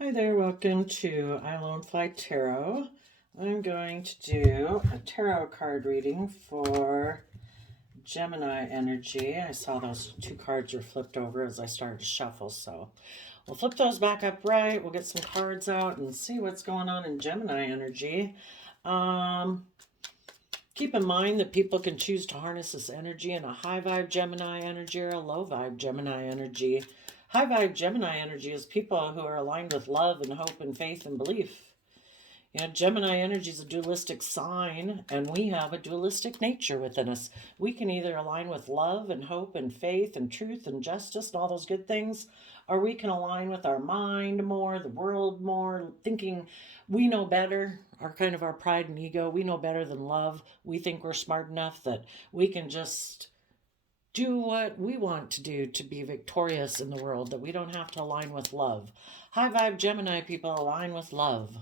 Hi there, welcome to I Lone Fly Tarot. I'm going to do a tarot card reading for Gemini energy. I saw those two cards were flipped over as I started to shuffle, so we'll flip those back upright. We'll get some cards out and see what's going on in Gemini energy. Um, Keep in mind that people can choose to harness this energy in a high vibe Gemini energy or a low vibe Gemini energy. High vibe Gemini energy is people who are aligned with love and hope and faith and belief. Gemini energy is a dualistic sign, and we have a dualistic nature within us. We can either align with love and hope and faith and truth and justice and all those good things, or we can align with our mind more, the world more, thinking we know better, our pride and ego. We know better than love. We think we're smart enough that we can just do what we want to do to be victorious in the world, that we don't have to align with love. High vibe Gemini people align with love,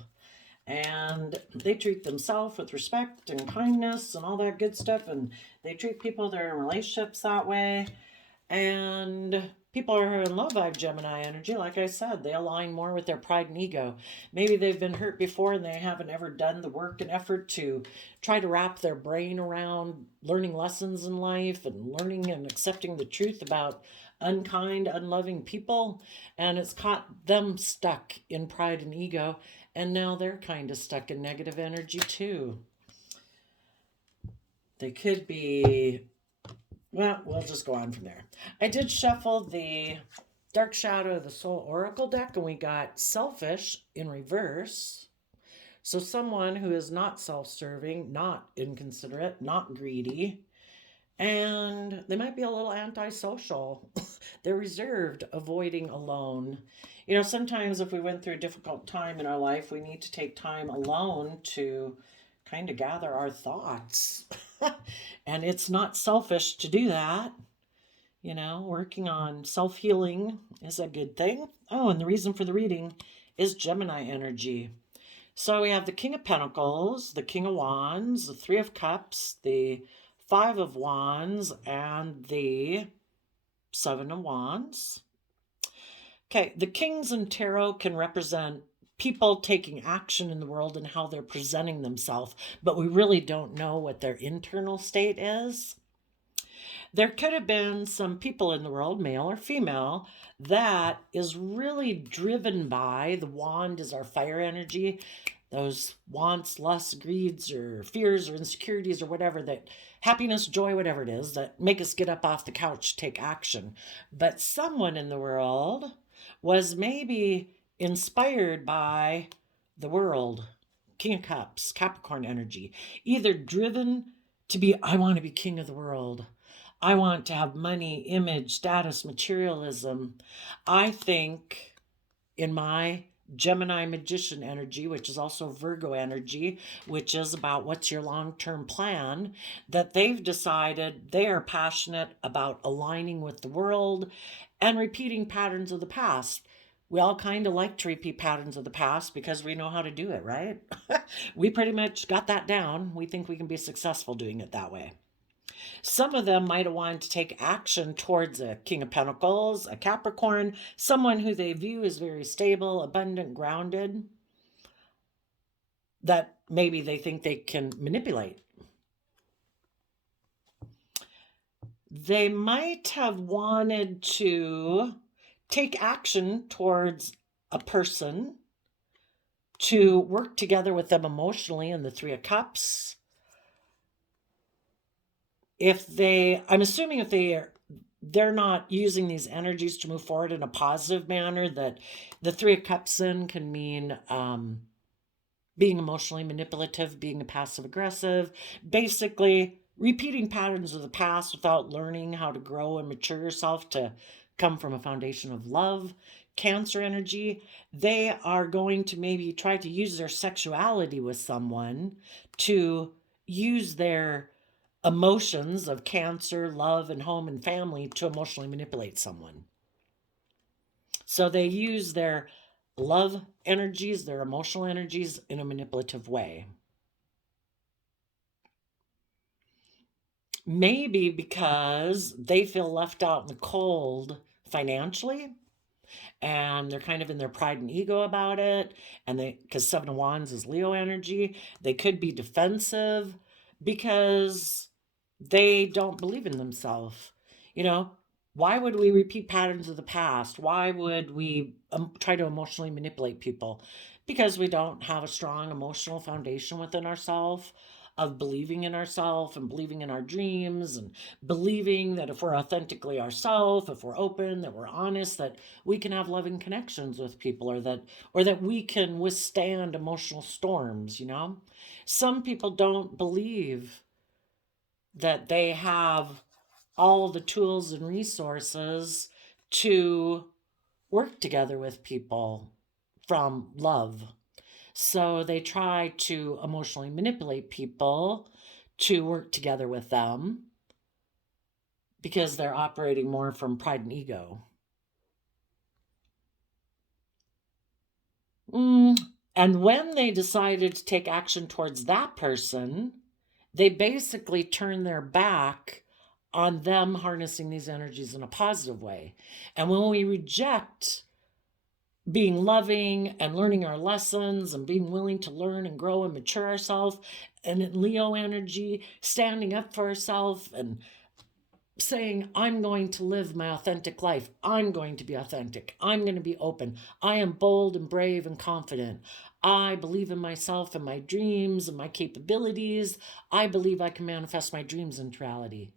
and they treat themselves with respect and kindness and all that good stuff, and they treat people that are in relationships that way. And people who are in low vibe Gemini energy, like I said, they align more with their pride and ego. Maybe they've been hurt before and they haven't ever done the work and effort to try to wrap their brain around learning lessons in life and learning and accepting the truth about unkind, unloving people. And it's caught them stuck in pride and ego. And now they're kind of stuck in negative energy too. They could be, well, we'll just go on from there. I did shuffle the Dark Shadow of the Soul Oracle deck, and we got Selfish in reverse. So, someone who is not self serving, not inconsiderate, not greedy, and they might be a little antisocial. They're reserved, avoiding alone. Sometimes if we went through a difficult time in our life, we need to take time alone to kind of gather our thoughts. And it's not selfish to do that. Working on self healing is a good thing. Oh, and the reason for the reading is Gemini energy. So we have the King of Pentacles, the King of Wands, the Three of Cups, the Five of Wands, and the Seven of Wands. Okay, the Kings in Tarot can represent people taking action in the world and how they're presenting themselves, but we really don't know what their internal state is. There could have been some people in the world, male or female, that is really driven by the wand is our fire energy, those wants, lusts, greeds, or fears, or insecurities, or whatever, that happiness, joy, whatever it is, that make us get up off the couch, take action. But someone in the world was maybe inspired by the world, King of Cups, Capricorn energy, either driven to be, I want to be king of the world. I want to have money, image, status, materialism. I think in my Gemini magician energy, which is also Virgo energy, which is about what's your long term plan, that they've decided they are passionate about aligning with the world and repeating patterns of the past. We all kind of like to repeat patterns of the past because we know how to do it, right? We pretty much got that down. We think we can be successful doing it that way. Some of them might have wanted to take action towards a King of Pentacles, a Capricorn, someone who they view as very stable, abundant, grounded, that maybe they think they can manipulate. They might have wanted to take action towards a person to work together with them emotionally in the Three of Cups. I'm assuming if they're not using these energies to move forward in a positive manner, that the Three of Cups in can mean being emotionally manipulative, being a passive aggressive, basically repeating patterns of the past without learning how to grow and mature yourself to come from a foundation of love. Cancer energy, they are going to maybe try to use their sexuality with someone to use their emotions of Cancer, love, and home and family to emotionally manipulate someone. So they use their love energies, their emotional energies in a manipulative way. Maybe because they feel left out in the cold financially. and they're kind of in their pride and ego about it. And because Seven of Wands is Leo energy, they could be defensive because they don't believe in themselves. You know, why would we repeat patterns of the past? Why would we try to emotionally manipulate people? Because we don't have a strong emotional foundation within ourselves of believing in ourselves and believing in our dreams and believing that if we're authentically ourselves, if we're open, that we're honest, that we can have loving connections with people, or that we can withstand emotional storms, you know? Some people don't believe that they have all the tools and resources to work together with people from love. So they try to emotionally manipulate people to work together with them because they're operating more from pride and ego. And when they decided to take action towards that person, they basically turn their back on them harnessing these energies in a positive way. And when we reject being loving and learning our lessons and being willing to learn and grow and mature ourselves, and in Leo energy, standing up for ourselves and saying, I'm going to live my authentic life. I'm going to be authentic. I'm going to be open. I am bold and brave and confident. I believe in myself and my dreams and my capabilities. I believe I can manifest my dreams into reality.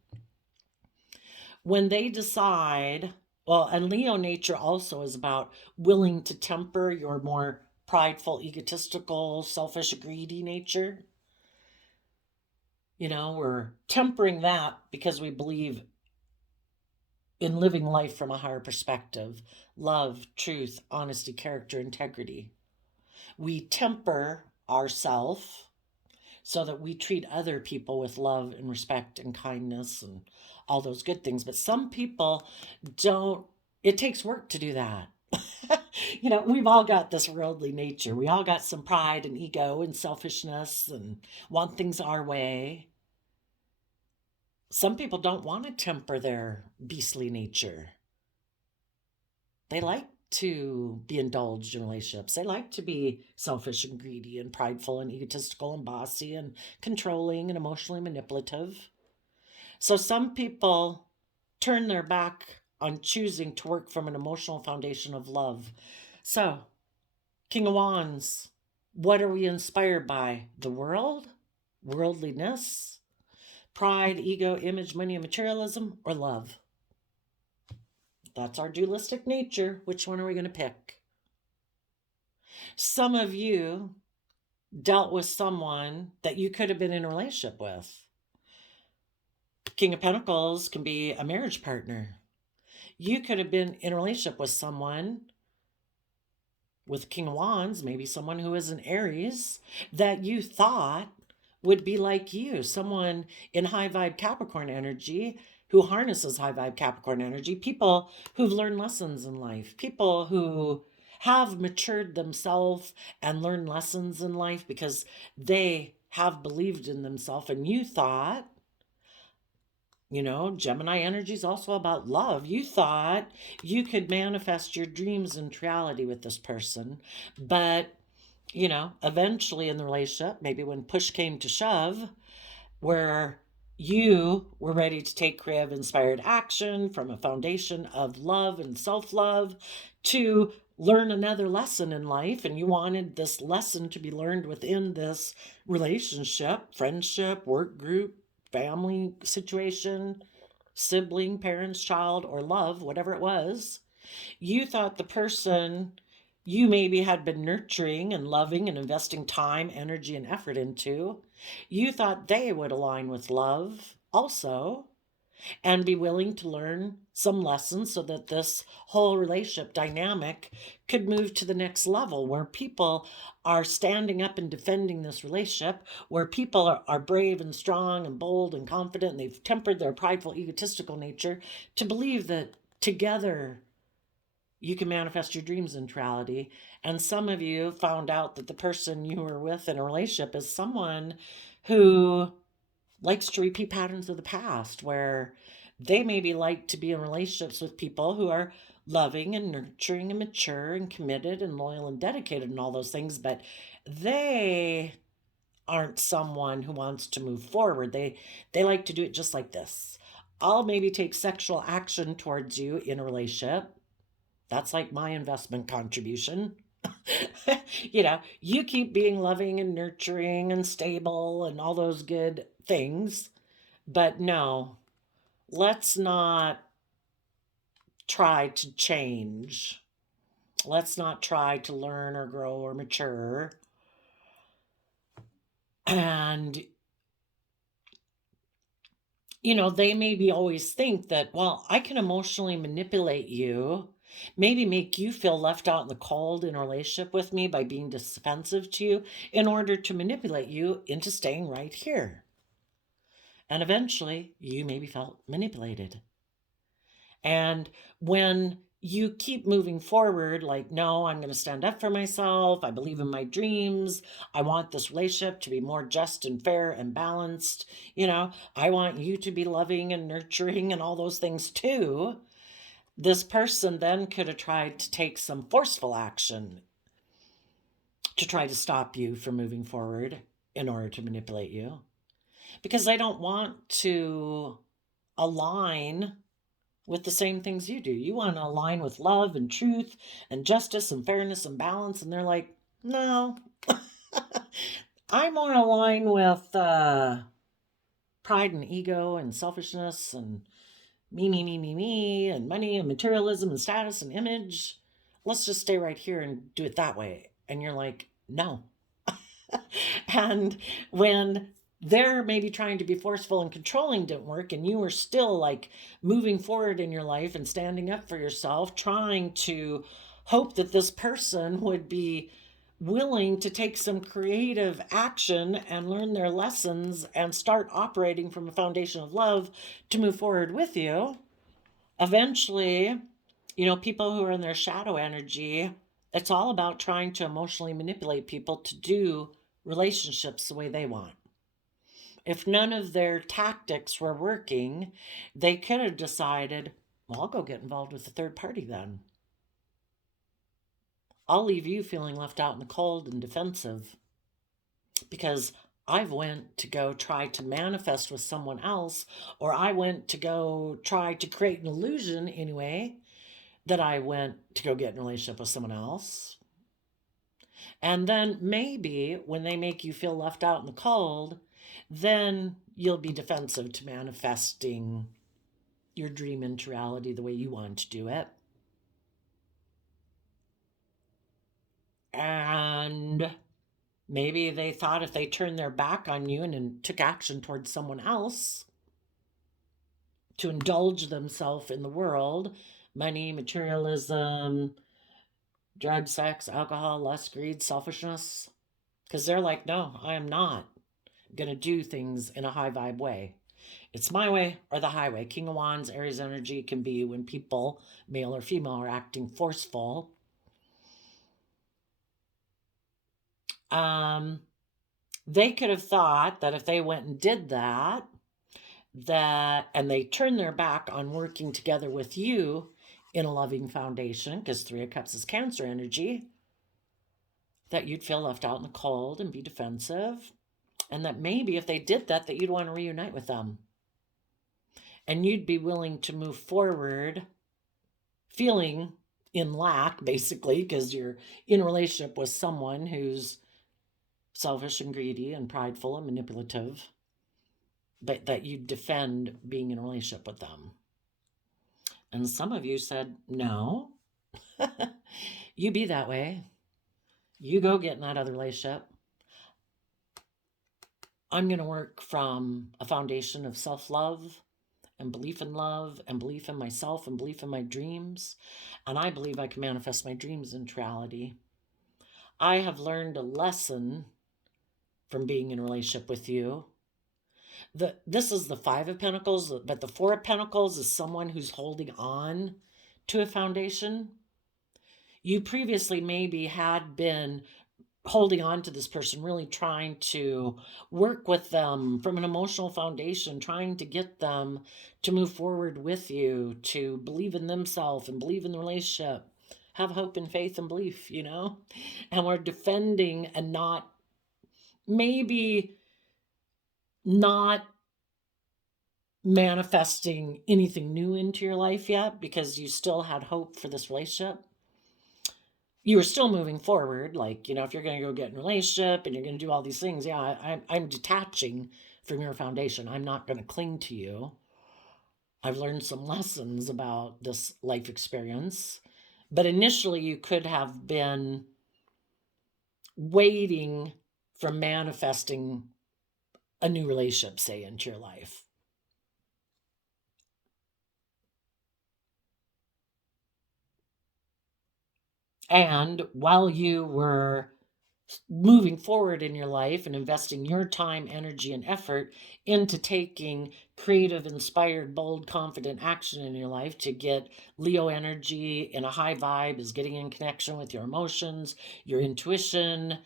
When they decide, well, and Leo nature also is about willing to temper your more prideful, egotistical, selfish, greedy nature. You know, we're tempering that because we believe in living life from a higher perspective: love, truth, honesty, character, integrity. We temper ourselves so that we treat other people with love and respect and kindness and all those good things. But some people don't, it takes work to do that. You know, we've all got this worldly nature. We all got some pride and ego and selfishness and want things our way. Some people don't want to temper their beastly nature. They like to be indulged in relationships. They like to be selfish and greedy and prideful and egotistical and bossy and controlling and emotionally manipulative. So some people turn their back on choosing to work from an emotional foundation of love. So, King of Wands, what are we inspired by? The world? Worldliness? Pride, ego, image, money, and materialism? Or love? That's our dualistic nature. Which one are we going to pick? Some of you dealt with someone that you could have been in a relationship with. King of Pentacles can be a marriage partner. You could have been in a relationship with someone with King of Wands, maybe someone who is an Aries, that you thought would be like you, someone in high vibe Capricorn energy who harnesses high vibe Capricorn energy, people who've learned lessons in life, people who have matured themselves and learned lessons in life because they have believed in themselves. And you thought, you know, Gemini energy is also about love. You thought you could manifest your dreams into reality with this person, but, you know, eventually in the relationship, maybe when push came to shove, where you were ready to take creative, inspired action from a foundation of love and self love to learn another lesson in life, and you wanted this lesson to be learned within this relationship, friendship, work group, family situation, sibling, parents, child, or love, whatever it was. You thought the person you maybe had been nurturing and loving and investing time, energy, and effort into, you thought they would align with love also and be willing to learn some lessons so that this whole relationship dynamic could move to the next level where people are standing up and defending this relationship, where people are brave and strong and bold and confident, and they've tempered their prideful, egotistical nature to believe that together you can manifest your dreams into reality. And some of you found out that the person you were with in a relationship is someone who likes to repeat patterns of the past, where They maybe like to be in relationships with people who are loving and nurturing and mature and committed and loyal and dedicated and all those things, but they aren't someone who wants to move forward. They like to do it just like this. I'll maybe take sexual action towards you in a relationship. That's like my investment contribution. You keep being loving and nurturing and stable and all those good things. But no, let's not try to change. Let's not try to learn or grow or mature. And, they maybe always think that, well, I can emotionally manipulate you, maybe make you feel left out in the cold in a relationship with me by being defensive to you in order to manipulate you into staying right here. And eventually, you maybe felt manipulated. And when you keep moving forward, like, no, I'm going to stand up for myself. I believe in my dreams. I want this relationship to be more just and fair and balanced. I want you to be loving and nurturing and all those things too. This person then could have tried to take some forceful action to try to stop you from moving forward in order to manipulate you, because they don't want to align with the same things you do. You want to align with love and truth and justice and fairness and balance. And they're like, no, I more align with pride and ego and selfishness and me, and money and materialism and status and image. Let's just stay right here and do it that way. And you're like, no. And when they're maybe trying to be forceful and controlling didn't work, and you were still like moving forward in your life and standing up for yourself, trying to hope that this person would be willing to take some creative action and learn their lessons and start operating from a foundation of love to move forward with you. Eventually, people who are in their shadow energy, it's all about trying to emotionally manipulate people to do relationships the way they want. If none of their tactics were working, they could have decided, well, I'll go get involved with the third party then. I'll leave you feeling left out in the cold and defensive because I've went to go try to manifest with someone else, or I went to go try to create an illusion anyway that I went to go get in a relationship with someone else. And then maybe when they make you feel left out in the cold, then you'll be defensive to manifesting your dream into reality the way you want to do it. And maybe they thought if they turned their back on you and took action towards someone else to indulge themselves in the world, money, materialism, drug, sex, alcohol, lust, greed, selfishness, because they're like, no, I am not going to do things in a high vibe way. It's my way or the highway. King of Wands, Aries energy can be when people, male or female, are acting forceful. They could have thought that if they went and did that, and they turned their back on working together with you in a loving foundation, because Three of Cups is Cancer energy, that you'd feel left out in the cold and be defensive. And that maybe if they did that you'd want to reunite with them. And you'd be willing to move forward feeling in lack, basically, because you're in a relationship with someone who's selfish and greedy and prideful and manipulative, but that you defend being in a relationship with them. And some of you said, no, you be that way. You go get in that other relationship. I'm going to work from a foundation of self-love and belief in love and belief in myself and belief in my dreams. And I believe I can manifest my dreams into reality. I have learned a lesson from being in a relationship with you. This is the Five of Pentacles, but the Four of Pentacles is someone who's holding on to a foundation. You previously maybe had been holding on to this person, really trying to work with them from an emotional foundation, trying to get them to move forward with you, to believe in themselves and believe in the relationship, have hope and faith and belief, And we're defending and maybe not manifesting anything new into your life yet because you still had hope for this relationship. You were still moving forward, like, if you're going to go get in a relationship and you're going to do all these things, yeah, I'm detaching from your foundation. I'm not going to cling to you. I've learned some lessons about this life experience, but initially you could have been waiting for manifesting a new relationship, say, into your life. And while you were moving forward in your life and investing your time, energy, and effort into taking creative, inspired, bold, confident action in your life to get Leo energy in a high vibe, is getting in connection with your emotions, your intuition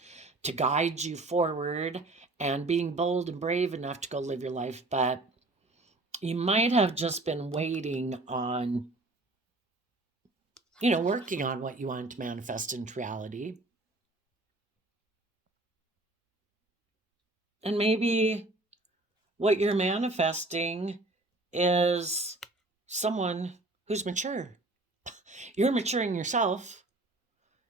to guide you forward and being bold and brave enough to go live your life. But you might have just been waiting on, working on what you want to manifest into reality. And maybe what you're manifesting is someone who's mature. You're maturing yourself.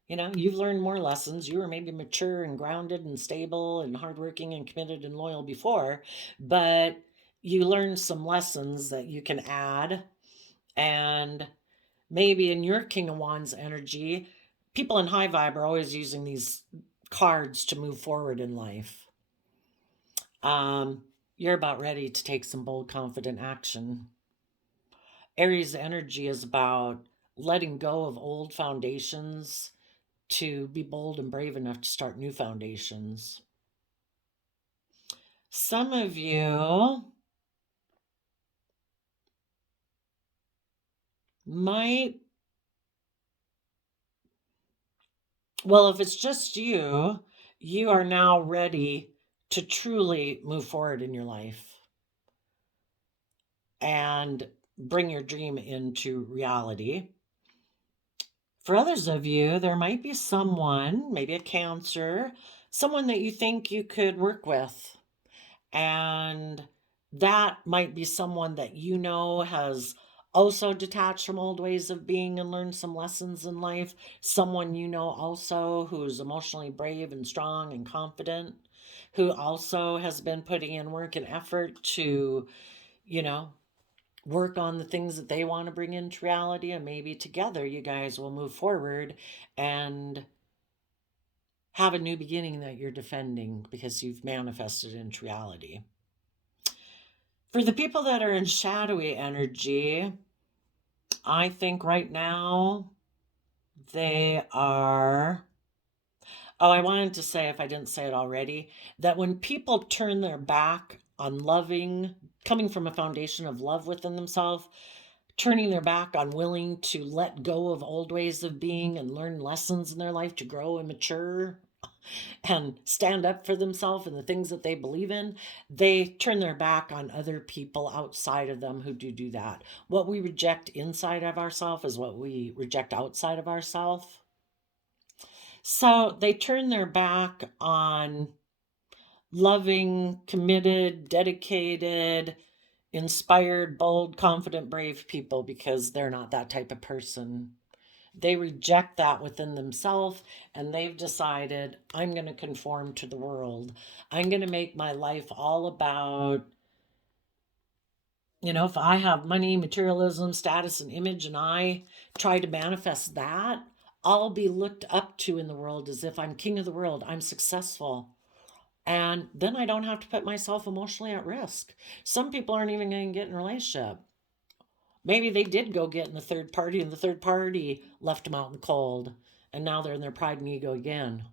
You've learned more lessons. You were maybe mature and grounded and stable and hardworking and committed and loyal before, but you learned some lessons that you can add. And maybe in your King of Wands energy, people in high vibe are always using these cards to move forward in life. You're about ready to take some bold, confident action. Aries energy is about letting go of old foundations to be bold and brave enough to start new foundations. Some of you might, well, if it's just you, you are now ready to truly move forward in your life and bring your dream into reality. For others of you, there might be someone, maybe a Cancer, someone that you think you could work with. And that might be someone that has also detached from old ways of being and learned some lessons in life. Someone also who's emotionally brave and strong and confident, who also has been putting in work and effort to, you know, work on the things that they want to bring into reality. And maybe together you guys will move forward and have a new beginning that you're defending because you've manifested into reality. For the people that are in shadowy energy, I think right now they are. Oh, I wanted to say, if I didn't say it already, that when people turn their back on loving, coming from a foundation of love within themselves, turning their back on willing to let go of old ways of being and learn lessons in their life to grow and mature and stand up for themselves and the things that they believe in, they turn their back on other people outside of them who do that. What we reject inside of ourselves is what we reject outside of ourselves. So they turn their back on loving, committed, dedicated, inspired, bold, confident, brave people because they're not that type of person. They reject that within themselves and they've decided, I'm going to conform to the world. I'm going to make my life all about, if I have money, materialism, status, and image, and I try to manifest that, I'll be looked up to in the world as if I'm king of the world. I'm successful. And then I don't have to put myself emotionally at risk. Some people aren't even going to get in a relationship. Maybe they did go get in the third party and the third party left them out in the cold. And now they're in their pride and ego again.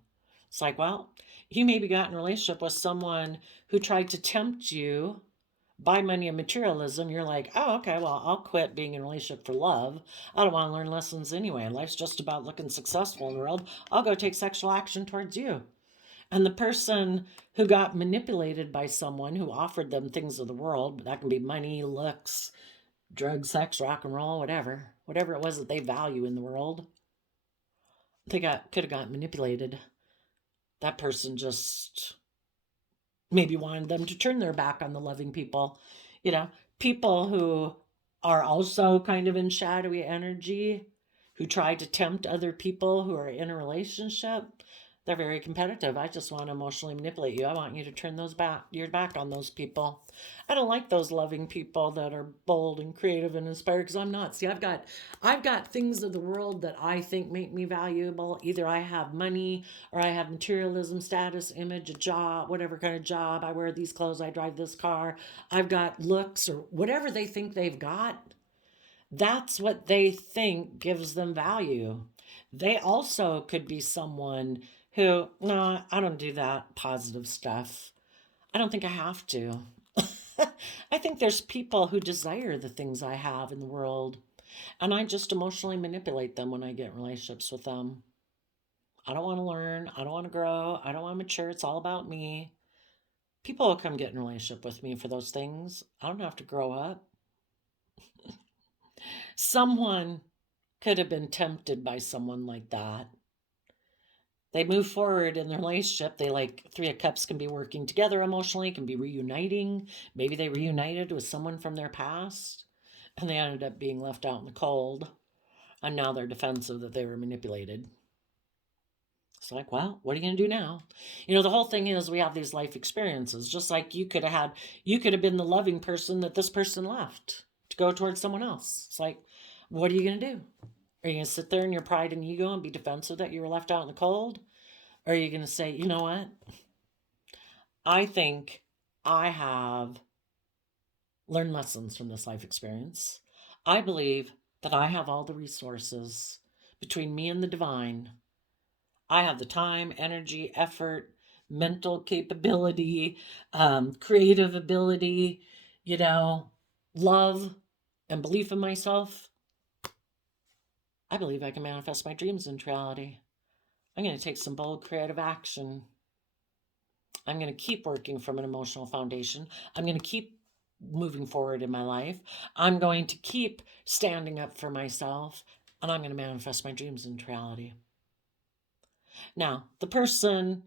It's like, well, you maybe got in a relationship with someone who tried to tempt you by money and materialism. You're like, oh, okay, well, I'll quit being in a relationship for love. I don't want to learn lessons anyway. Life's just about looking successful in the world. I'll go take sexual action towards you. And the person who got manipulated by someone who offered them things of the world, that can be money, looks, drugs, sex, rock and roll, whatever it was that they value in the world, they could have got manipulated. That person just maybe wanted them to turn their back on the loving people. You know, people who are also kind of in shadowy energy, who try to tempt other people who are in a relationship. They're very competitive. I just want to emotionally manipulate you. I want you to turn your back on those people. I don't like those loving people that are bold and creative and inspired, because I'm not. See, I've got things of the world that I think make me valuable. Either I have money, or I have materialism, status, image, a job, whatever kind of job. I wear these clothes, I drive this car. I've got looks, or whatever they think they've got. That's what they think gives them value. They also could be someone who, no, I don't do that positive stuff. I don't think I have to. I think there's people who desire the things I have in the world, and I just emotionally manipulate them when I get in relationships with them. I don't want to learn. I don't want to grow. I don't want to mature. It's all about me. People will come get in a relationship with me for those things. I don't have to grow up. Someone could have been tempted by someone like that. They move forward in their relationship. They, like Three of Cups, can be working together emotionally, can be reuniting. Maybe they reunited with someone from their past and they ended up being left out in the cold. And now they're defensive that they were manipulated. It's like, well, what are you going to do now? The whole thing is we have these life experiences. Just like you could have been the loving person that this person left to go towards someone else. It's like, what are you going to do? Are you going to sit there in your pride and ego and be defensive that you were left out in the cold? Or are you going to say, you know what? I think I have learned lessons from this life experience. I believe that I have all the resources between me and the divine. I have the time, energy, effort, mental capability, creative ability, love, and belief in myself. I believe I can manifest my dreams into reality. I'm going to take some bold, creative action. I'm going to keep working from an emotional foundation. I'm going to keep moving forward in my life. I'm going to keep standing up for myself, and I'm going to manifest my dreams into reality. Now, the person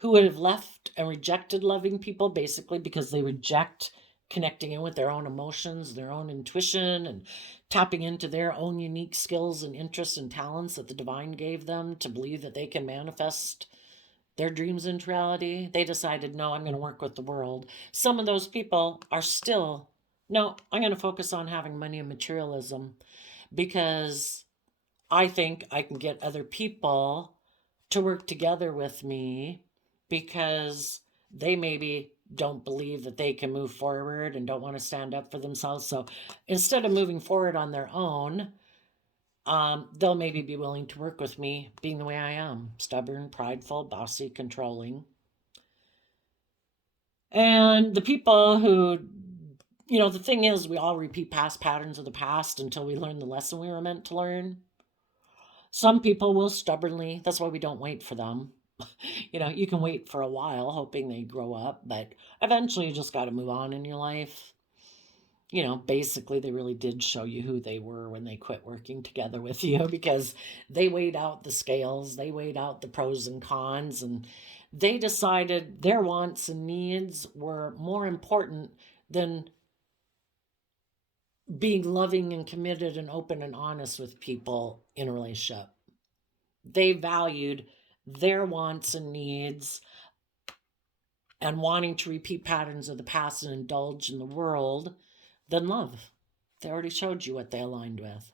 who would have left and rejected loving people, basically because they reject connecting in with their own emotions, their own intuition, and tapping into their own unique skills and interests and talents that the divine gave them to believe that they can manifest their dreams into reality. They decided, no, I'm going to work with the world. Some of those people are still, no, I'm going to focus on having money and materialism, because I think I can get other people to work together with me, because they maybe don't believe that they can move forward and don't want to stand up for themselves. So instead of moving forward on their own, they'll maybe be willing to work with me being the way I am: stubborn, prideful, bossy, controlling. And the people who, the thing is, we all repeat past patterns of the past until we learn the lesson we were meant to learn. Some people will stubbornly, that's why we don't wait for them. You can wait for a while hoping they grow up, but eventually you just got to move on in your life. Basically they really did show you who they were when they quit working together with you, because they weighed out the scales, they weighed out the pros and cons, and they decided their wants and needs were more important than being loving and committed and open and honest with people in a relationship. They valued their wants and needs and wanting to repeat patterns of the past and indulge in the world than love. They already showed you what they aligned with.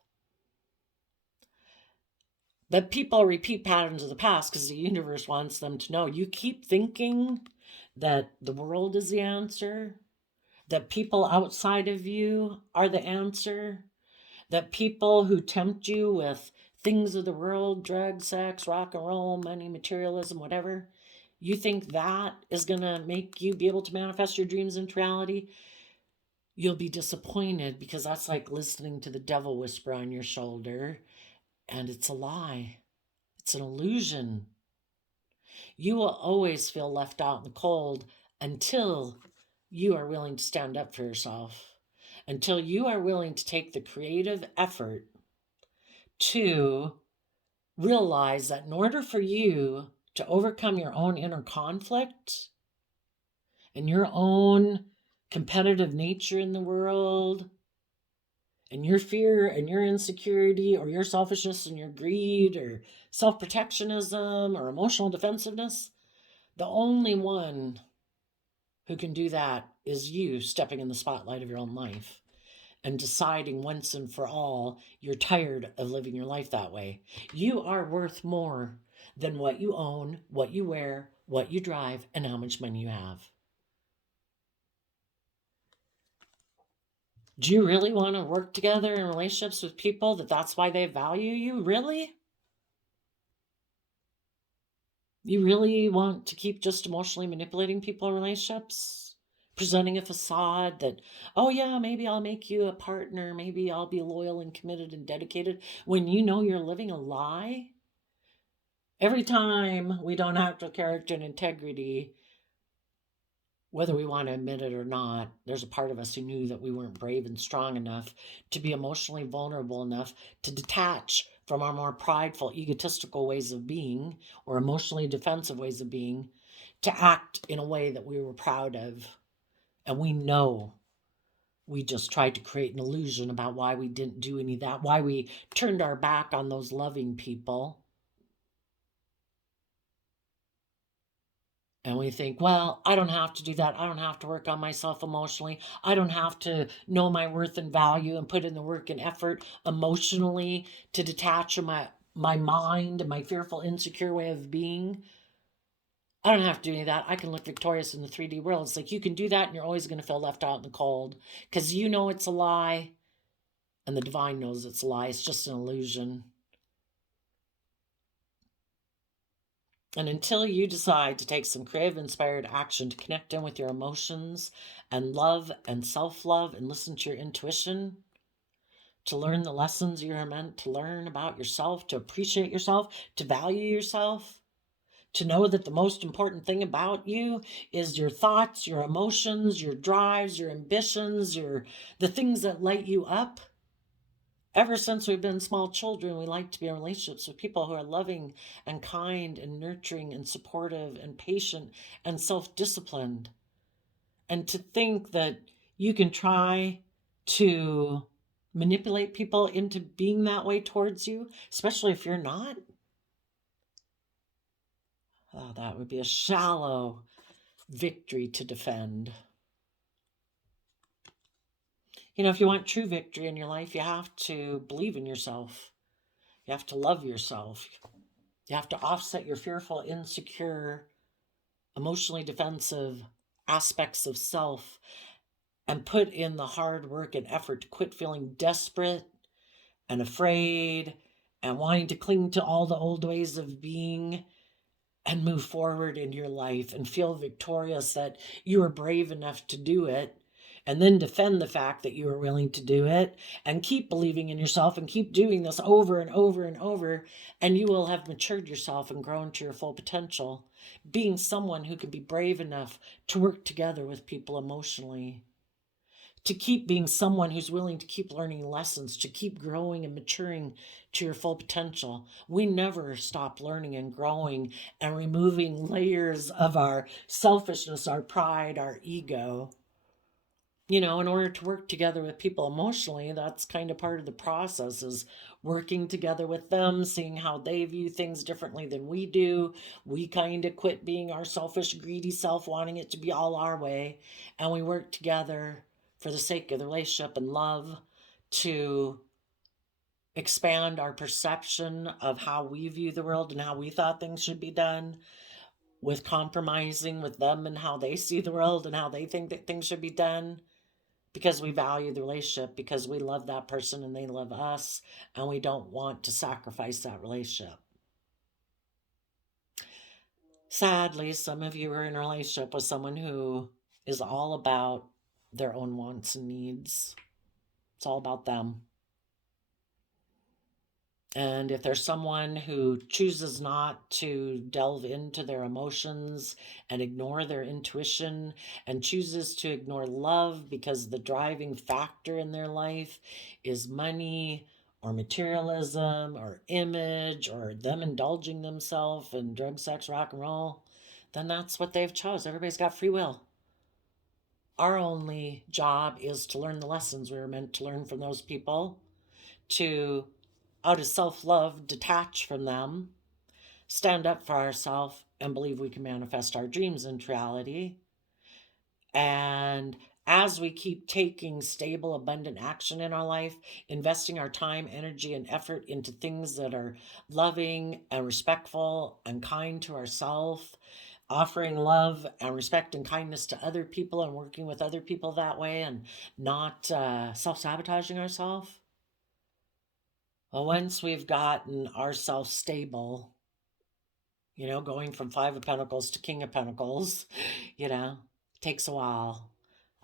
But people repeat patterns of the past because the universe wants them to know. You keep thinking that the world is the answer, that people outside of you are the answer, that people who tempt you with things of the world, drugs, sex, rock and roll, money, materialism, whatever, you think that is going to make you be able to manifest your dreams into reality? You'll be disappointed, because that's like listening to the devil whisper on your shoulder, and it's a lie. It's an illusion. You will always feel left out in the cold until you are willing to stand up for yourself, until you are willing to take the creative effort to realize that in order for you to overcome your own inner conflict and your own competitive nature in the world, and your fear and your insecurity or your selfishness and your greed or self protectionism or emotional defensiveness, the only one who can do that is you stepping in the spotlight of your own life and deciding once and for all you're tired of living your life that way. You are worth more than what you own, what you wear, what you drive, and how much money you have. Do you really want to work together in relationships with people that's why they value you? Really? You really want to keep just emotionally manipulating people in relationships? Presenting a facade that, oh yeah, maybe I'll make you a partner, maybe I'll be loyal and committed and dedicated, when you know you're living a lie? Every time we don't act with character and integrity, whether we want to admit it or not, there's a part of us who knew that we weren't brave and strong enough to be emotionally vulnerable enough to detach from our more prideful, egotistical ways of being or emotionally defensive ways of being to act in a way that we were proud of. And we know we just tried to create an illusion about why we didn't do any of that, why we turned our back on those loving people. And we think, well, I don't have to do that. I don't have to work on myself emotionally. I don't have to know my worth and value and put in the work and effort emotionally to detach from my mind and my fearful, insecure way of being. I don't have to do any of that. I can look victorious in the 3D world. It's like you can do that and you're always going to feel left out in the cold because you know it's a lie and the divine knows it's a lie. It's just an illusion. And until you decide to take some creative inspired action to connect in with your emotions and love and self-love and listen to your intuition, to learn the lessons you're meant to learn about yourself, to appreciate yourself, to value yourself, to know that the most important thing about you is your thoughts, your emotions, your drives, your ambitions, the things that light you up. Ever since we've been small children, we like to be in relationships with people who are loving and kind and nurturing and supportive and patient and self-disciplined. And to think that you can try to manipulate people into being that way towards you, especially if you're not, oh, that would be a shallow victory to defend. If you want true victory in your life, you have to believe in yourself. You have to love yourself. You have to offset your fearful, insecure, emotionally defensive aspects of self and put in the hard work and effort to quit feeling desperate and afraid and wanting to cling to all the old ways of being and move forward in your life and feel victorious that you were brave enough to do it, and then defend the fact that you were willing to do it and keep believing in yourself and keep doing this over and over and over, and you will have matured yourself and grown to your full potential, being someone who can be brave enough to work together with people emotionally, to keep being someone who's willing to keep learning lessons, to keep growing and maturing to your full potential. We never stop learning and growing and removing layers of our selfishness, our pride, our ego. In order to work together with people emotionally, that's kind of part of the process, is working together with them, seeing how they view things differently than we do. We kind of quit being our selfish, greedy self, wanting it to be all our way, and we work together for the sake of the relationship and love to expand our perception of how we view the world and how we thought things should be done, with compromising with them and how they see the world and how they think that things should be done, because we value the relationship, because we love that person and they love us, and we don't want to sacrifice that relationship. Sadly, some of you are in a relationship with someone who is all about their own wants and needs. It's all about them. And if there's someone who chooses not to delve into their emotions and ignore their intuition and chooses to ignore love because the driving factor in their life is money or materialism or image or them indulging themselves in drug, sex, rock and roll, then that's what they've chose. Everybody's got free will. Our only job is to learn the lessons we were meant to learn from those people, to, out of self love, detach from them, stand up for ourselves, and believe we can manifest our dreams into reality. And as we keep taking stable, abundant action in our life, investing our time, energy, and effort into things that are loving and respectful and kind to ourselves, offering love and respect and kindness to other people and working with other people that way and not self sabotaging ourselves. Well, once we've gotten ourselves stable, going from Five of Pentacles to King of Pentacles, takes a while.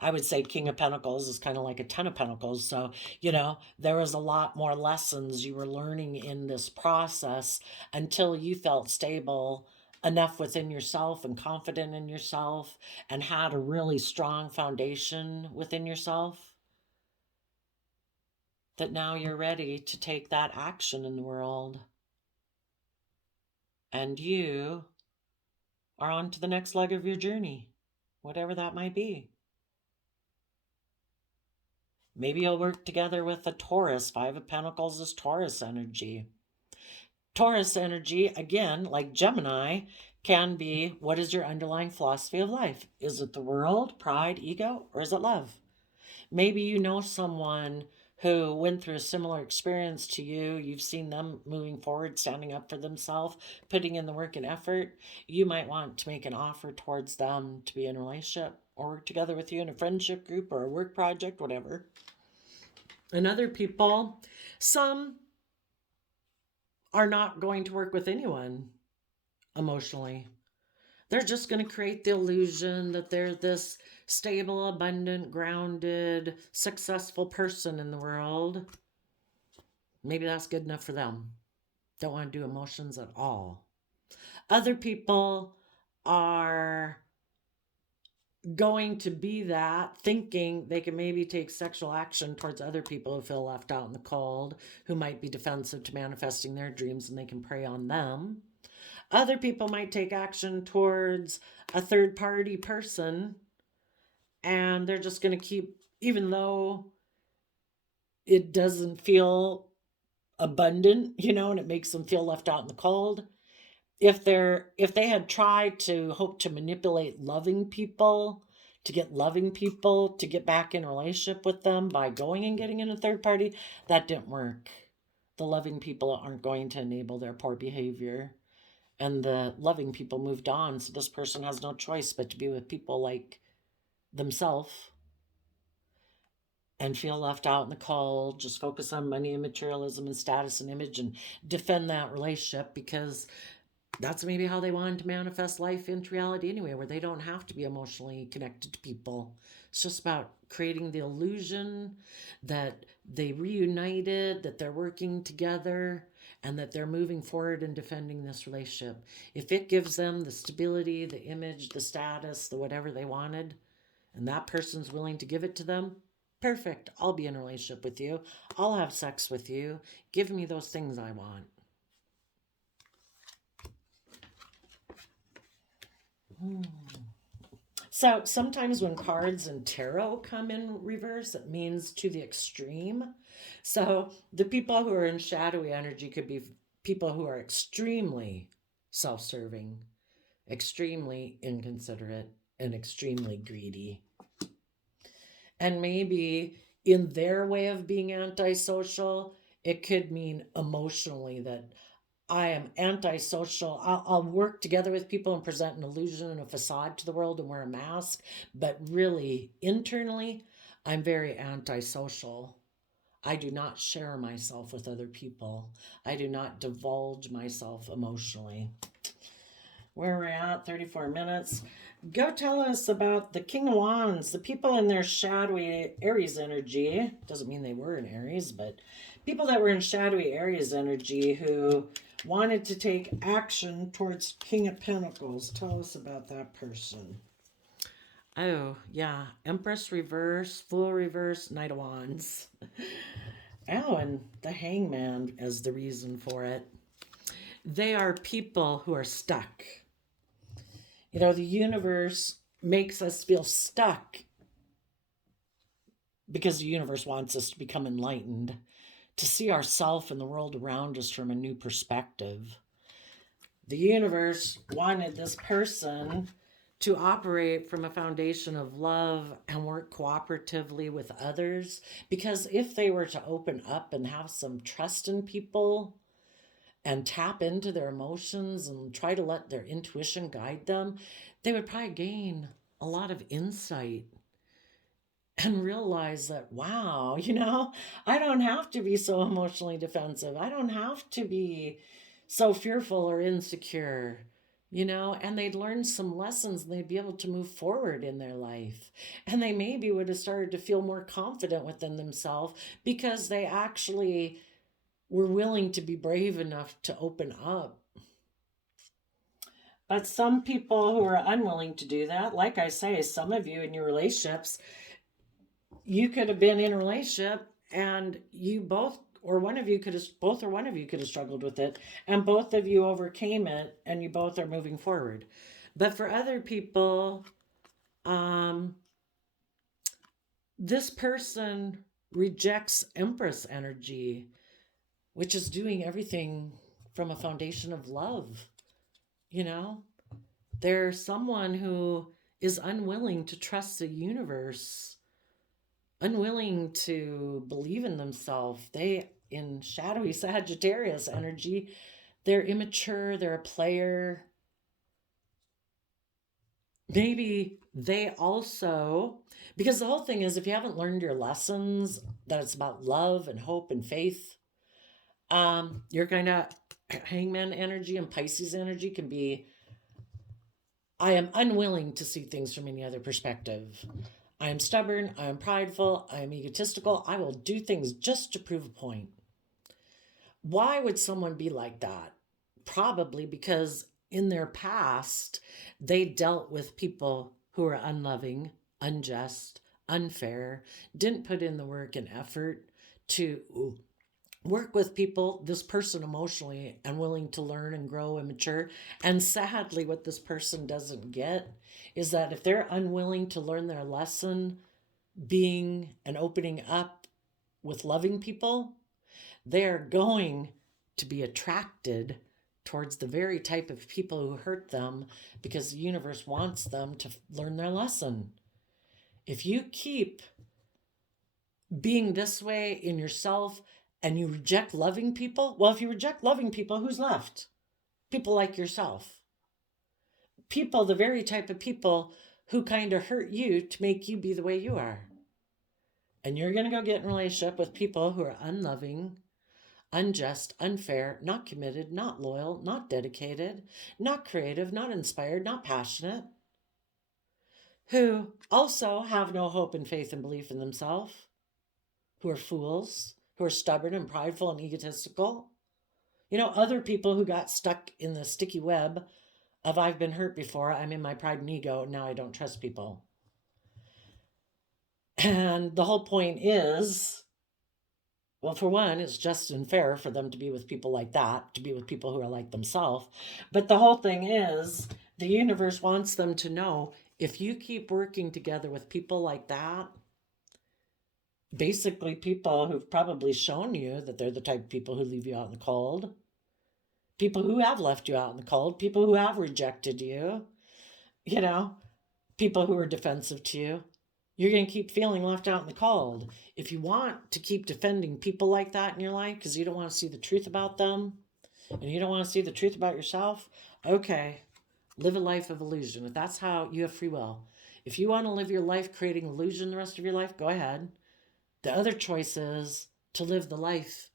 I would say King of Pentacles is kind of like a Ten of Pentacles. So, there was a lot more lessons you were learning in this process until you felt stable enough within yourself and confident in yourself and had a really strong foundation within yourself that now you're ready to take that action in the world. And you are on to the next leg of your journey, whatever that might be. Maybe you'll work together with a Taurus. Five of Pentacles is Taurus energy. Taurus energy, again, like Gemini, can be, what is your underlying philosophy of life? Is it the world, pride, ego, or is it love? Maybe you know someone who went through a similar experience to you. You've seen them moving forward, standing up for themselves, putting in the work and effort. You might want to make an offer towards them to be in a relationship or work together with you in a friendship group or a work project, whatever. And other people, some are not going to work with anyone emotionally. They're just going to create the illusion that they're this stable, abundant, grounded, successful person in the world. Maybe that's good enough for them. Don't want to do emotions at all. Other people are going to be that, thinking they can maybe take sexual action towards other people who feel left out in the cold, who might be defensive to manifesting their dreams, and they can prey on them. Other people might take action towards a third party person, and they're just going to keep, even though it doesn't feel abundant, and it makes them feel left out in the cold. If they had tried to hope to manipulate loving people, to get loving people to get back in a relationship with them by going and getting in a third party, that didn't work. The loving people aren't going to enable their poor behavior. And the loving people moved on, so this person has no choice but to be with people like themselves and feel left out in the cold, just focus on money and materialism and status and image and defend that relationship, because that's maybe how they wanted to manifest life into reality anyway, where they don't have to be emotionally connected to people. It's just about creating the illusion that they reunited, that they're working together, and that they're moving forward and defending this relationship. If it gives them the stability, the image, the status, the whatever they wanted, and that person's willing to give it to them, perfect. I'll be in a relationship with you. I'll have sex with you. Give me those things I want. So sometimes when cards and tarot come in reverse, it means to the extreme. So the people who are in shadowy energy could be people who are extremely self serving, extremely inconsiderate, and extremely greedy. And maybe in their way of being antisocial, it could mean emotionally that I am antisocial. I'll work together with people and present an illusion and a facade to the world and wear a mask. But really, internally, I'm very antisocial. I do not share myself with other people. I do not divulge myself emotionally. Where we're at, 34 minutes. Go tell us about the King of Wands, the people in their shadowy Aries energy. Doesn't mean they were in Aries, but people that were in shadowy Aries energy who wanted to take action towards King of Pentacles. Tell us about that person. Oh, yeah. Empress reverse, Fool reverse, Knight of Wands. Oh, and the Hangman as the reason for it. They are people who are stuck. You know, the universe makes us feel stuck because the universe wants us to become enlightened, to see ourselves and the world around us from a new perspective. The universe wanted this person to operate from a foundation of love and work cooperatively with others, because if they were to open up and have some trust in people and tap into their emotions and try to let their intuition guide them, they would probably gain a lot of insight and realize that, wow, you know, I don't have to be so emotionally defensive. I don't have to be so fearful or insecure, you know, and they'd learn some lessons and they'd be able to move forward in their life. And they maybe would have started to feel more confident within themselves because they actually were willing to be brave enough to open up. But some people who are unwilling to do that, like I say, some of you in your relationships, you could have been in a relationship and you both or one of you could have both or one of you could have struggled with it and both of you overcame it and you both are moving forward. But for other people, this person rejects Empress energy, which is doing everything from a foundation of love. You know, they're someone who is unwilling to trust the universe, unwilling to believe in themselves. They, in shadowy Sagittarius energy, they're immature, they're a player. Maybe they also, because the whole thing is if you haven't learned your lessons, that it's about love and hope and faith, you're going to, Hangman energy and Pisces energy can be, I am unwilling to see things from any other perspective. I am stubborn, I am prideful, I am egotistical, I will do things just to prove a point. Why would someone be like that? Probably because in their past, they dealt with people who were unloving, unjust, unfair, didn't put in the work and effort to work with people, this person emotionally, and willing to learn and grow and mature. And sadly, what this person doesn't get is that if they're unwilling to learn their lesson, being and opening up with loving people, they're going to be attracted towards the very type of people who hurt them because the universe wants them to learn their lesson. If you keep being this way in yourself and you reject loving people, well, if you reject loving people, who's left? People like yourself. People, the very type of people who kind of hurt you to make you be the way you are. And you're going to go get in a relationship with people who are unloving, unjust, unfair, not committed, not loyal, not dedicated, not creative, not inspired, not passionate, who also have no hope and faith and belief in themselves, who are fools, who are stubborn and prideful and egotistical. You know, other people who got stuck in the sticky web of I've been hurt before, I'm in my pride and ego, now I don't trust people. And the whole point is, well, for one, it's just and fair for them to be with people like that, to be with people who are like themselves. But the whole thing is, the universe wants them to know if you keep working together with people like that, basically people who've probably shown you that they're the type of people who leave you out in the cold, people who have left you out in the cold, people who have rejected you, you know, people who are defensive to you. You're going to keep feeling left out in the cold. If you want to keep defending people like that in your life because you don't want to see the truth about them and you don't want to see the truth about yourself, okay, live a life of illusion. If that's how you have free will. If you want to live your life creating illusion the rest of your life, go ahead. The other choice is to live the life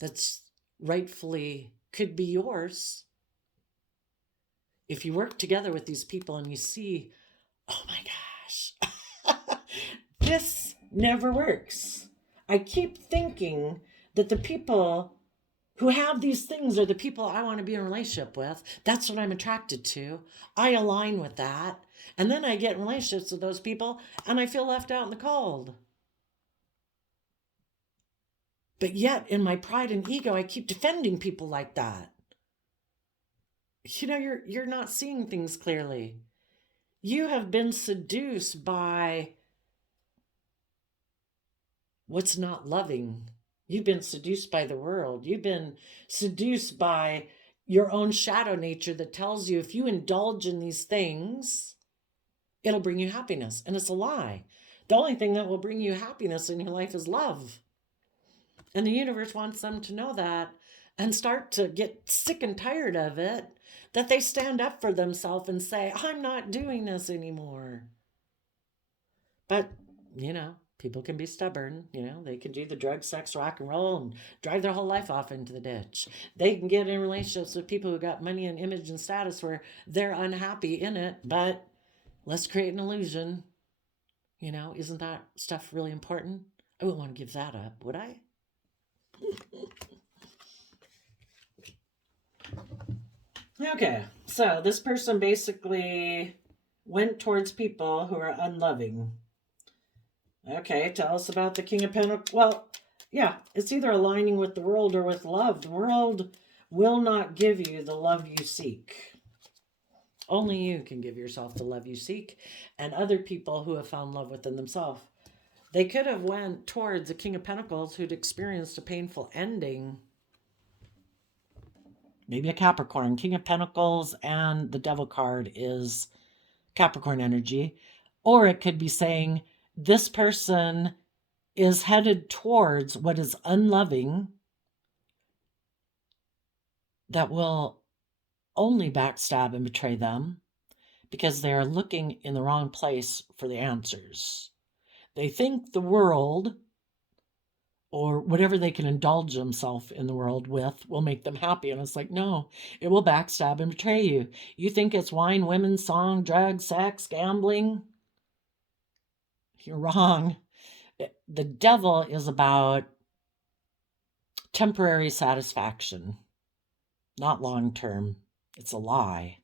that's rightfully could be yours. if you work together with these people and you see, oh my gosh, this never works. I keep thinking that the people who have these things are the people I want to be in a relationship with. That's what I'm attracted to. I align with that. And then I get in relationships with those people and I feel left out in the cold. But yet, in my pride and ego, I keep defending people like that. You're not seeing things clearly. You have been seduced by what's not loving. You've been seduced by the world. You've been seduced by your own shadow nature that tells you if you indulge in these things, it'll bring you happiness. And it's a lie. The only thing that will bring you happiness in your life is love. And the universe wants them to know that and start to get sick and tired of it, that they stand up for themselves and say, I'm not doing this anymore. But, people can be stubborn. They can do the drug, sex, rock and roll and drive their whole life off into the ditch. They can get in relationships with people who got money and image and status where they're unhappy in it, but let's create an illusion. Isn't that stuff really important? I wouldn't want to give that up, would I? Okay, so this person basically went towards people who are unloving. Okay, tell us about the King of Pentacles. Well, yeah, it's either aligning with the world or with love. The world will not give you the love you seek. Only you can give yourself the love you seek, and other people who have found love within themselves. They could have went towards the King of Pentacles who'd experienced a painful ending. Maybe a Capricorn. King of Pentacles and the Devil card is Capricorn energy. Or it could be saying this person is headed towards what is unloving that will only backstab and betray them because they are looking in the wrong place for the answers. They think the world or whatever they can indulge themselves in the world with will make them happy. And it's like, no, it will backstab and betray you. You think it's wine, women, song, drugs, sex, gambling? You're wrong. The devil is about temporary satisfaction, not long-term. It's a lie.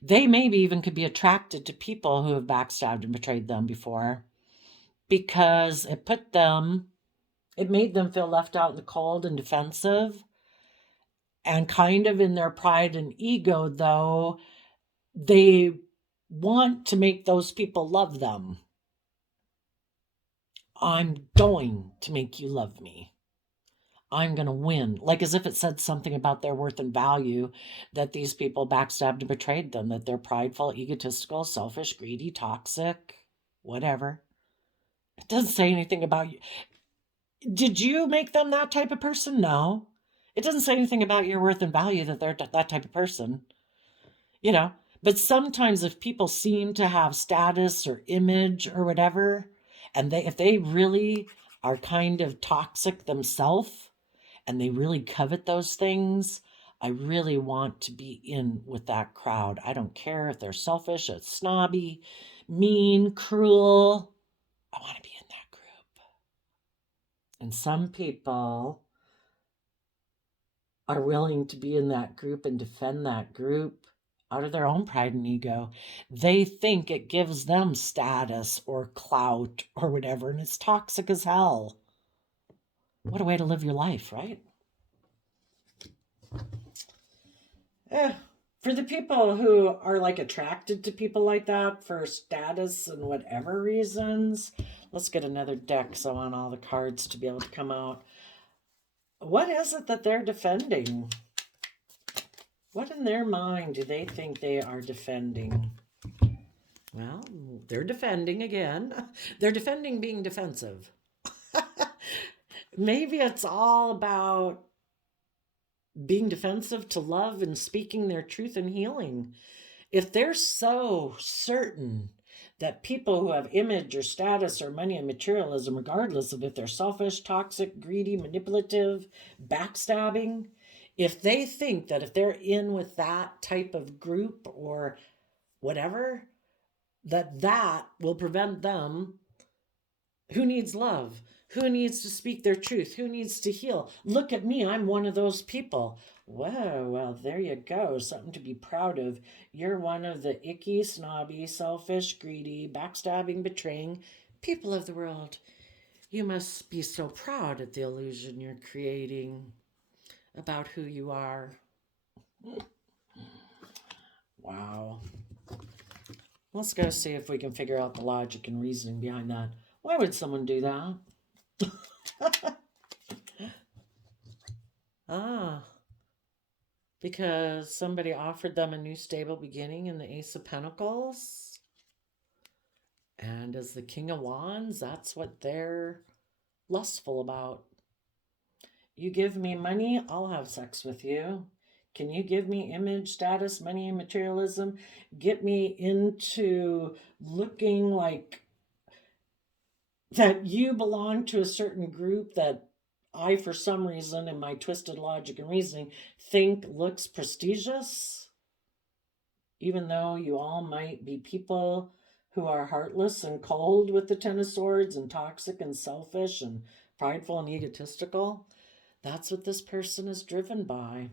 They maybe even could be attracted to people who have backstabbed and betrayed them before because it made them feel left out in the cold and defensive. And kind of in their pride and ego, though, they want to make those people love them. I'm going to make you love me. I'm going to win. Like as if it said something about their worth and value that these people backstabbed and betrayed them, that they're prideful, egotistical, selfish, greedy, toxic, whatever. It doesn't say anything about you. Did you make them that type of person? No. It doesn't say anything about your worth and value that they're that type of person. But sometimes if people seem to have status or image or whatever, and if they really are kind of toxic themselves, and they really covet those things, I really want to be in with that crowd. I don't care if they're selfish, or snobby, mean, cruel. I want to be in that group. And some people are willing to be in that group and defend that group out of their own pride and ego. They think it gives them status or clout or whatever, and it's toxic as hell. What a way to live your life, right? For the people who are attracted to people like that for status and whatever reasons, let's get another deck so I want all the cards to be able to come out. What is it that they're defending? What in their mind do they think they are defending? Well, they're defending again. They're defending being defensive. Maybe it's all about being defensive to love and speaking their truth and healing. If they're so certain that people who have image or status or money and materialism, regardless of if they're selfish, toxic, greedy, manipulative, backstabbing, If they think that if they're in with that type of group or whatever, that will prevent them. Who needs love? Who needs to speak their truth? Who needs to heal? Look at me. I'm one of those people. Whoa, well, there you go. Something to be proud of. You're one of the icky, snobby, selfish, greedy, backstabbing, betraying people of the world. You must be so proud at the illusion you're creating about who you are. Wow. Let's go see if we can figure out the logic and reasoning behind that. Why would someone do that? Ah, because somebody offered them a new stable beginning in the Ace of Pentacles. And as the King of Wands, that's what they're lustful about. You give me money, I'll have sex with you. Can you give me image, status, money, and materialism? Get me into looking like that you belong to a certain group that I, for some reason, in my twisted logic and reasoning, think looks prestigious, even though you all might be people who are heartless and cold with the Ten of Swords and toxic and selfish and prideful and egotistical. That's what this person is driven by.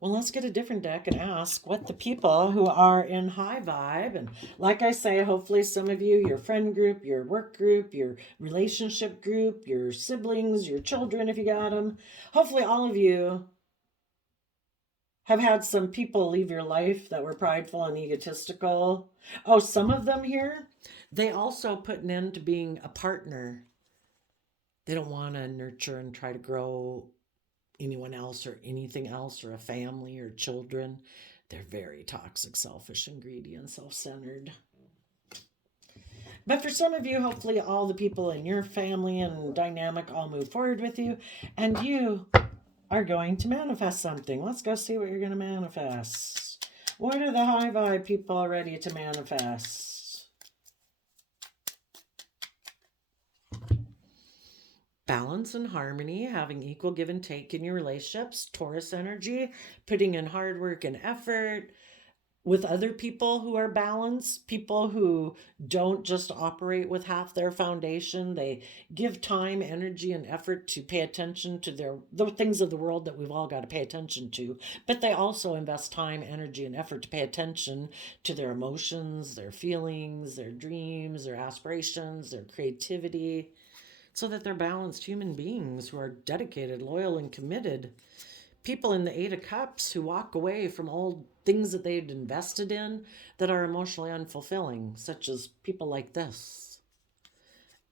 Well, let's get a different deck and ask what the people who are in high vibe, and like I say, hopefully some of you, your friend group, your work group, your relationship group, your siblings, your children, if you got them, hopefully all of you have had some people leave your life that were prideful and egotistical. Oh, some of them here, they also put an end to being a partner. They don't want to nurture and try to grow anyone else or anything else or a family or children. They're very toxic, selfish, and greedy and self centered. But for some of you, hopefully, all the people in your family and dynamic all move forward with you, and you are going to manifest something. Let's go see what you're going to manifest. What are the high vibe people ready to manifest? Balance and harmony, having equal give and take in your relationships, Taurus energy, putting in hard work and effort with other people who are balanced, people who don't just operate with half their foundation. They give time, energy, and effort to pay attention to the things of the world that we've all got to pay attention to, but they also invest time, energy, and effort to pay attention to their emotions, their feelings, their dreams, their aspirations, their creativity, so that they're balanced human beings who are dedicated, loyal, and committed. People in the Eight of Cups who walk away from old things that they'd invested in that are emotionally unfulfilling, such as people like this.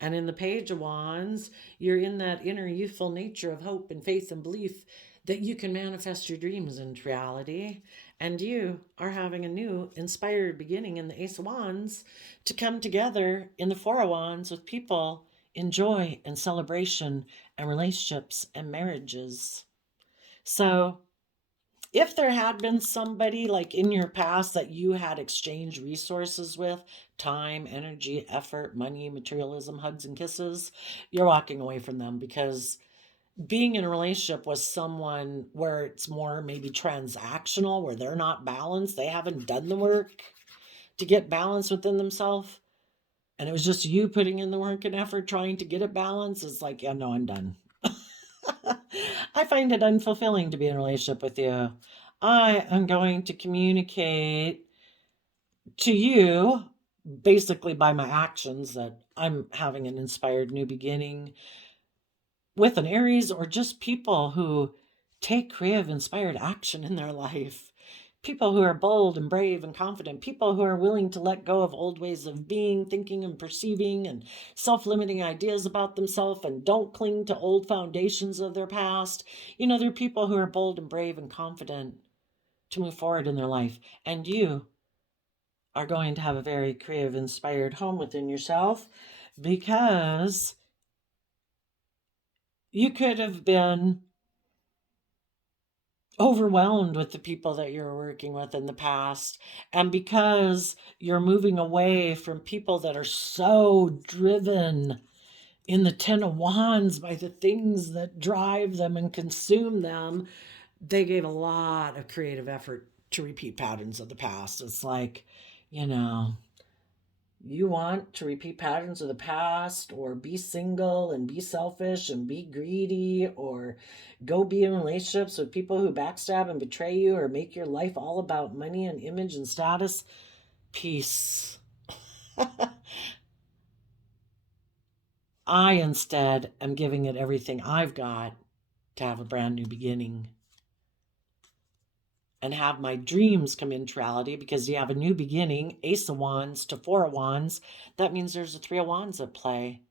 And in the Page of Wands, you're in that inner youthful nature of hope and faith and belief that you can manifest your dreams into reality. And you are having a new inspired beginning in the Ace of Wands to come together in the Four of Wands with people in joy and celebration and relationships and marriages. So if there had been somebody like in your past that you had exchanged resources with, time, energy, effort, money, materialism, hugs and kisses, you're walking away from them, because being in a relationship with someone where it's more maybe transactional, where they're not balanced, they haven't done the work to get balance within themselves, and it was just you putting in the work and effort trying to get it balanced, it's like, yeah, no, I'm done. I find it unfulfilling to be in a relationship with you. I am going to communicate to you, basically by my actions, that I'm having an inspired new beginning with an Aries, or just people who take creative, inspired action in their life. People who are bold and brave and confident. People who are willing to let go of old ways of being, thinking, and perceiving, and self-limiting ideas about themselves, and don't cling to old foundations of their past. You know, they're people who are bold and brave and confident to move forward in their life. And you are going to have a very creative, inspired home within yourself, because you could have been overwhelmed with the people that you're working with in the past. And because you're moving away from people that are so driven in the Ten of Wands by the things that drive them and consume them. They gave a lot of creative effort to repeat patterns of the past. It's like, you know, you want to repeat patterns of the past, or be single and be selfish and be greedy, or go be in relationships with people who backstab and betray you, or make your life all about money and image and status. Peace. I instead am giving it everything I've got to have a brand new beginning and have my dreams come into reality, because you have a new beginning, Ace of Wands to Four of Wands. That means there's a Three of Wands at play.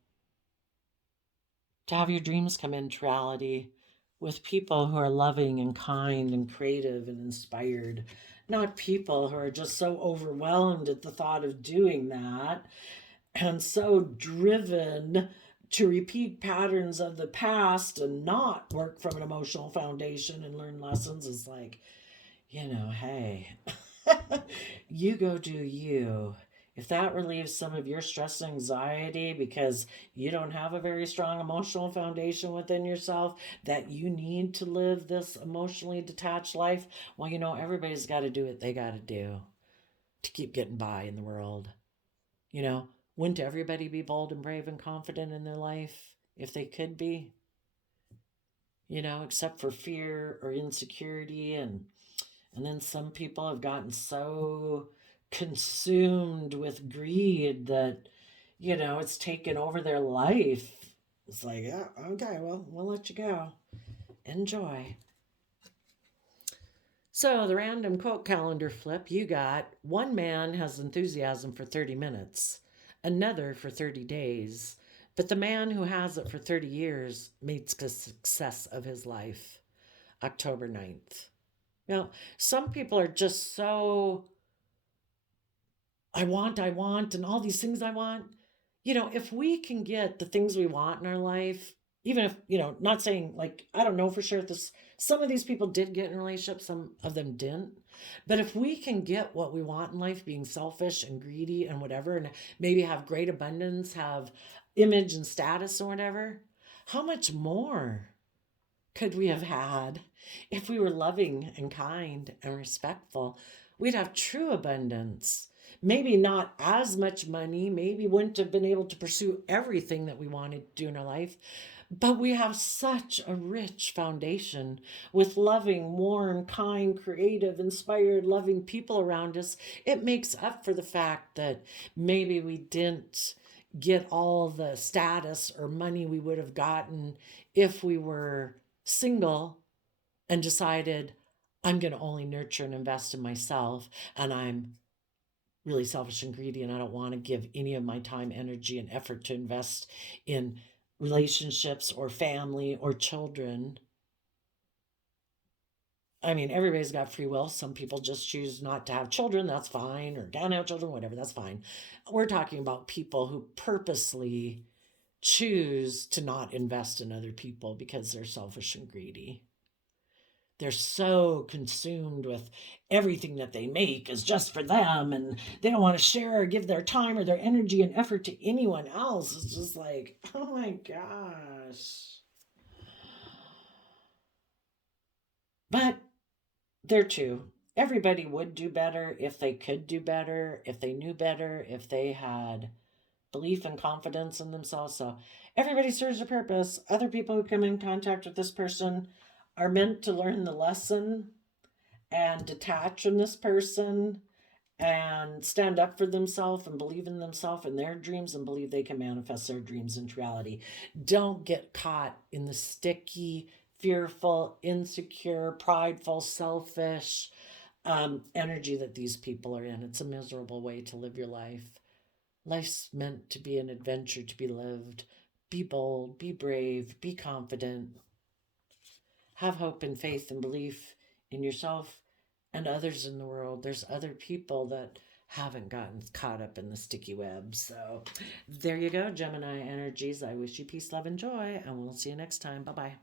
To have your dreams come into reality with people who are loving and kind and creative and inspired, not people who are just so overwhelmed at the thought of doing that and so driven to repeat patterns of the past and not work from an emotional foundation and learn lessons. Is like, hey, you go do you. If that relieves some of your stress and anxiety because you don't have a very strong emotional foundation within yourself, that you need to live this emotionally detached life, well, everybody's got to do what they got to do to keep getting by in the world. Wouldn't everybody be bold and brave and confident in their life if they could be? Except for fear or insecurity, and then some people have gotten so consumed with greed that, it's taken over their life. It's like, yeah, okay, well, we'll let you go. Enjoy. So, the random quote calendar flip, you got: one man has enthusiasm for 30 minutes, another for 30 days, but the man who has it for 30 years makes a success of his life. October 9th. Some people are just so, I want, and all these things I want. If we can get the things we want in our life, even if, not saying, like, I don't know for sure if some of these people did get in relationships, some of them didn't. But if we can get what we want in life, being selfish and greedy and whatever, and maybe have great abundance, have image and status or whatever, how much more could we have had if we were loving and kind and respectful? We'd have true abundance. Maybe not as much money, maybe wouldn't have been able to pursue everything that we wanted to do in our life, but we have such a rich foundation with loving, warm, kind, creative, inspired, loving people around us. It makes up for the fact that maybe we didn't get all the status or money we would have gotten if we were single and decided, I'm going to only nurture and invest in myself, and I'm really selfish and greedy, and I don't want to give any of my time, energy, and effort to invest in relationships or family or children. I mean, everybody's got free will. Some people just choose not to have children. That's fine. Or can't have children, whatever. That's fine. We're talking about people who purposely choose to not invest in other people because they're selfish and greedy. They're so consumed with everything that they make is just for them, and they don't want to share or give their time or their energy and effort to anyone else. It's just like, oh my gosh. But there too, everybody would do better if they could do better, if they knew better, if they had belief and confidence in themselves. So everybody serves a purpose. Other people who come in contact with this person are meant to learn the lesson and detach from this person and stand up for themselves and believe in themselves and their dreams and believe they can manifest their dreams into reality. Don't get caught in the sticky, fearful, insecure, prideful, selfish energy that these people are in. It's a miserable way to live your life. Life's meant to be an adventure to be lived. Be bold, be brave, be confident. Have hope and faith and belief in yourself and others in the world. There's other people that haven't gotten caught up in the sticky web. So there you go, Gemini energies. I wish you peace, love, and joy, and we'll see you next time. Bye-bye.